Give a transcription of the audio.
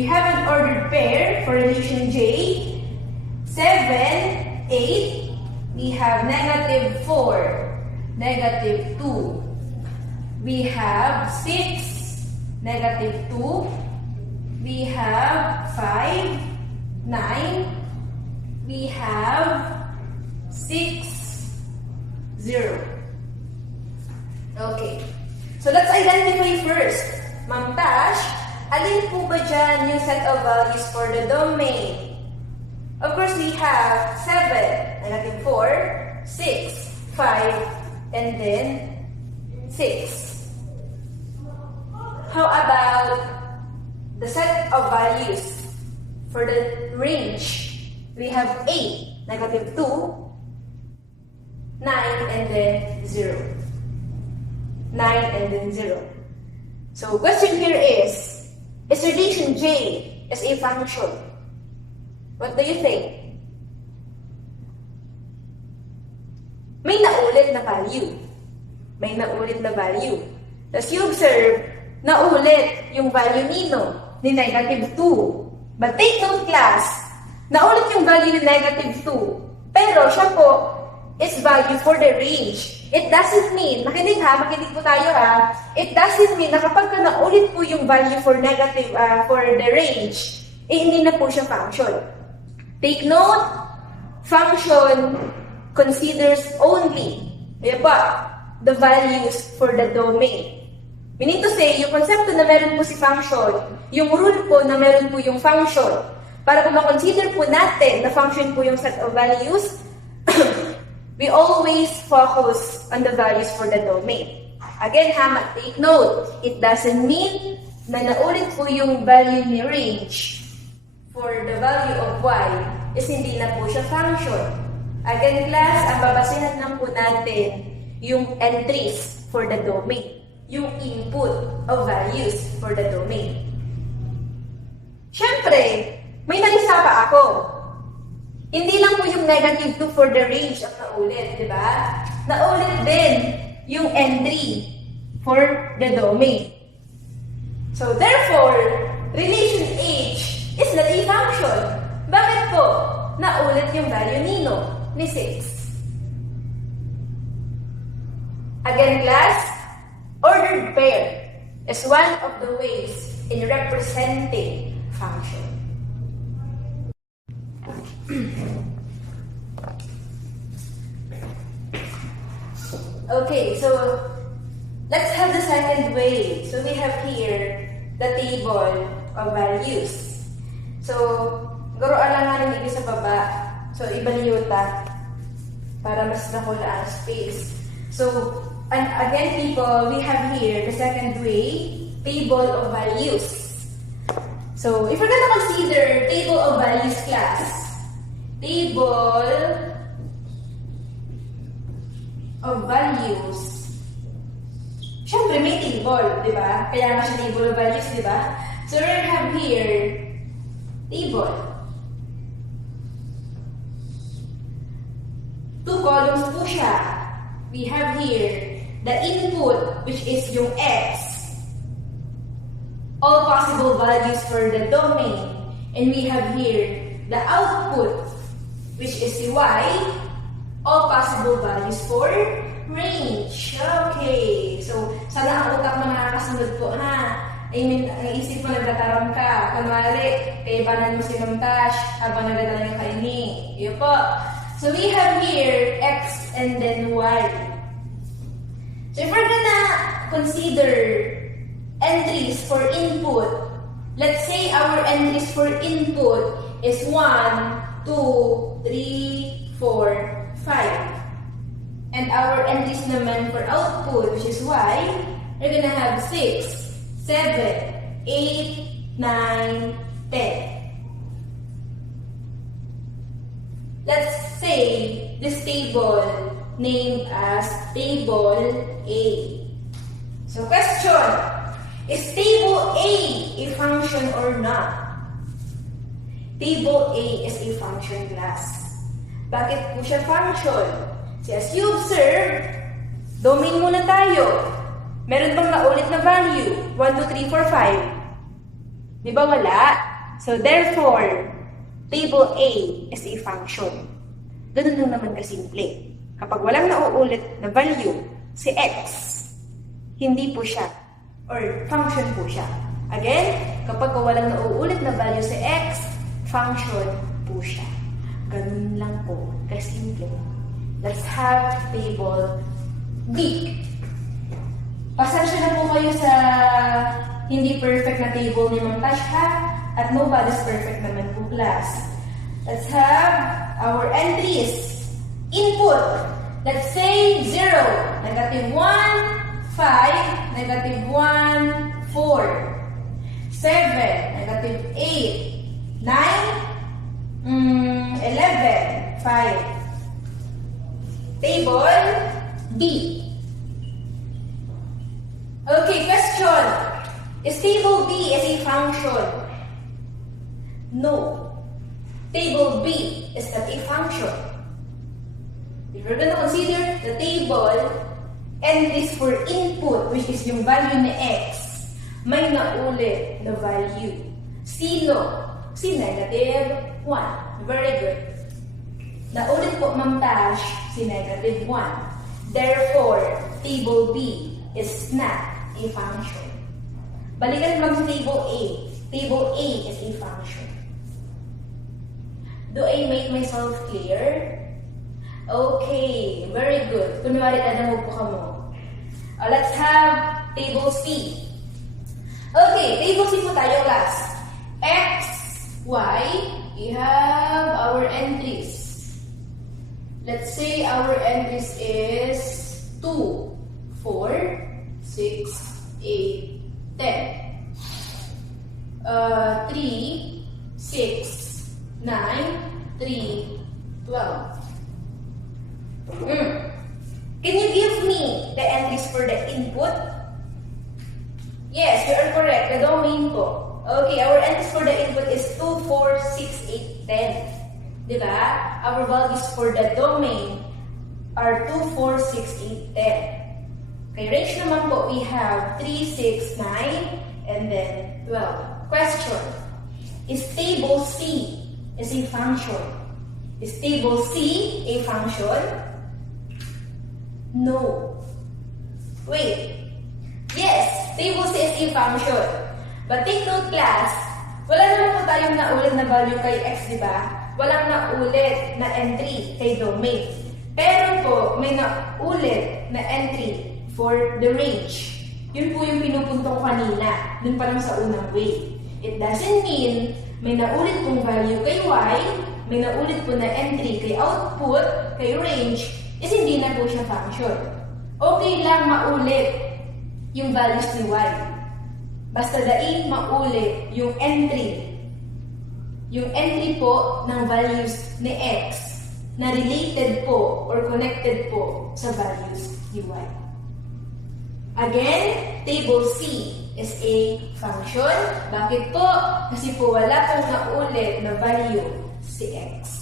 We have an ordered pair for relation J. 7, 8. We have -4, -2. We have 6, -2. We have 5, 9. We have 6, 0. Okay. So let's identify first. Ma'am Tash, alin po ba dyan yung set of values for the domain? Of course, we have 7, -4, 6, 5, and then 6. How about the set of values for the range? We have 8, -2, 9, and then 0. 9 and then 0. So, question here is relation J is a function? What do you think? May naulit na value. May naulit na value. Tapos you observe, naulit yung value nino, ni -2. But take note class, naulit yung value ni -2. Pero siya po is value for the range. It doesn't mean, makinig po tayo ha, it doesn't mean na kapag naulit po yung value for for the range, hindi na po siya function. Take note, function considers only, the values for the domain. Meaning to say, yung konsepto na meron po si function, yung rule po na meron po yung function, para kung makonsider po natin na function po yung set of values, we always focus on the values for the domain. Again, take note, it doesn't mean na naulit po yung value ni range for the value of y is hindi na po siya function. Again, class, ang babasehan lang po natin yung entries for the domain, yung input of values for the domain. Siyempre, may nalisa pa ako. Hindi lang po yung -2 for the range ang naulit, di ba? Naulit din yung entry for the domain. So, therefore, relation H is not a function. Bakit po? Naulit yung value nino, ni 6. Again, class, ordered pair is one of the ways in representing function. Okay, so let's have the second way. So we have here the table of values. So, garo alangan ng sa baba. So, ibaliyuta para mas nakula ang space. So, and again people, we have here the second way, table of values. So, if we're gonna consider table of values class, table of values. Siyempre, may table, di ba? Kaya nga siya table of values, di ba? So, we have here, table. 2 columns po siya. We have here, the input, which is yung x. All possible values for the domain. And we have here, the output, which is the y, all possible values for range. Okay. So, sana ang utak mo nakakasunod po, ha? I mean, ang isip mo nagtatarong ka. Kunwari, kaibanan mo si Ma'am Tash habang nagdadala yung kaini. Iyo po. So, we have here x and then y. So, if we're gonna consider entries for input, let's say our entries for input is 1, 2, 3, 4, 5. And our entries naman for output, which is y, we're gonna have 6, 7, 8, 9, 10. Let's say this table named as table A. So question, is table A function or not? Table A is a function class. Bakit po siya function? So as you observe, domain muna tayo. Meron bang naulit na value? 1, 2, 3, 4, 5? Di ba wala? So therefore, table A is a function. Ganun lang naman kasimple. Kapag walang nauulit na value, si X, hindi po siya, or function po siya. Again, kapag walang nauulit na value si X, function po siya. Ganun lang po kasimple. Let's have table B. Pasensya na po kayo sa hindi perfect na table ni Ma'am Tash, ha? At nobody's perfect naman po, class. Let's have our entries. Input. Let's say 0, negative 1, 5, negative 1, 4, 7, negative 8, 9, 11, 5. Table B. Okay, question. Is table B as a function? No. Table B is not a function. If you're going to consider the table entries for input, which is yung value ni X, may naulit na value. Sino? Si negative 1. Very good. Naulit po, Ma'am Tash, si negative 1. Therefore, table B is not a function. Balikan lang sa table A. Table A is a function. Do I make myself clear? Okay, very good. Kunwari, alam mo po ka mo. Let's have table C. Okay, table C po tayo, class. X, Y, we have our entries. Let's say our entries is 2, 4, 6, 8, 10. 3, 6, 9, 3, 12. Can you give me the entries for the input? Yes, you are correct. The domain po. Okay, our entries for the input is 2, 4, 6, 8, 10. Diba? Our values for the domain are 2, 4, 6, 8, 10. Okay, range naman po, we have 3, 6, 9, and then 12. Question. Is table C is a function? Is table C a function? No. Wait. Yes, table C is a function. But take note, class, wala naman po tayong naulit na value kay X, di ba? Walang naulit na entry kay domain. Pero po, may naulit na entry for the range. Yun po yung pinupunto ko kanina, dun pa lang sa unang way. It doesn't mean may naulit pong value kay Y, may naulit po na entry kay output, kay range, is hindi na po siya function. Okay lang maulit yung values ni Y. Basta daing maulit yung entry. Yung entry po ng values ni X na related po or connected po sa values ni Y. Again, table C is a function. Bakit po? Kasi po wala pong naulit na value si X.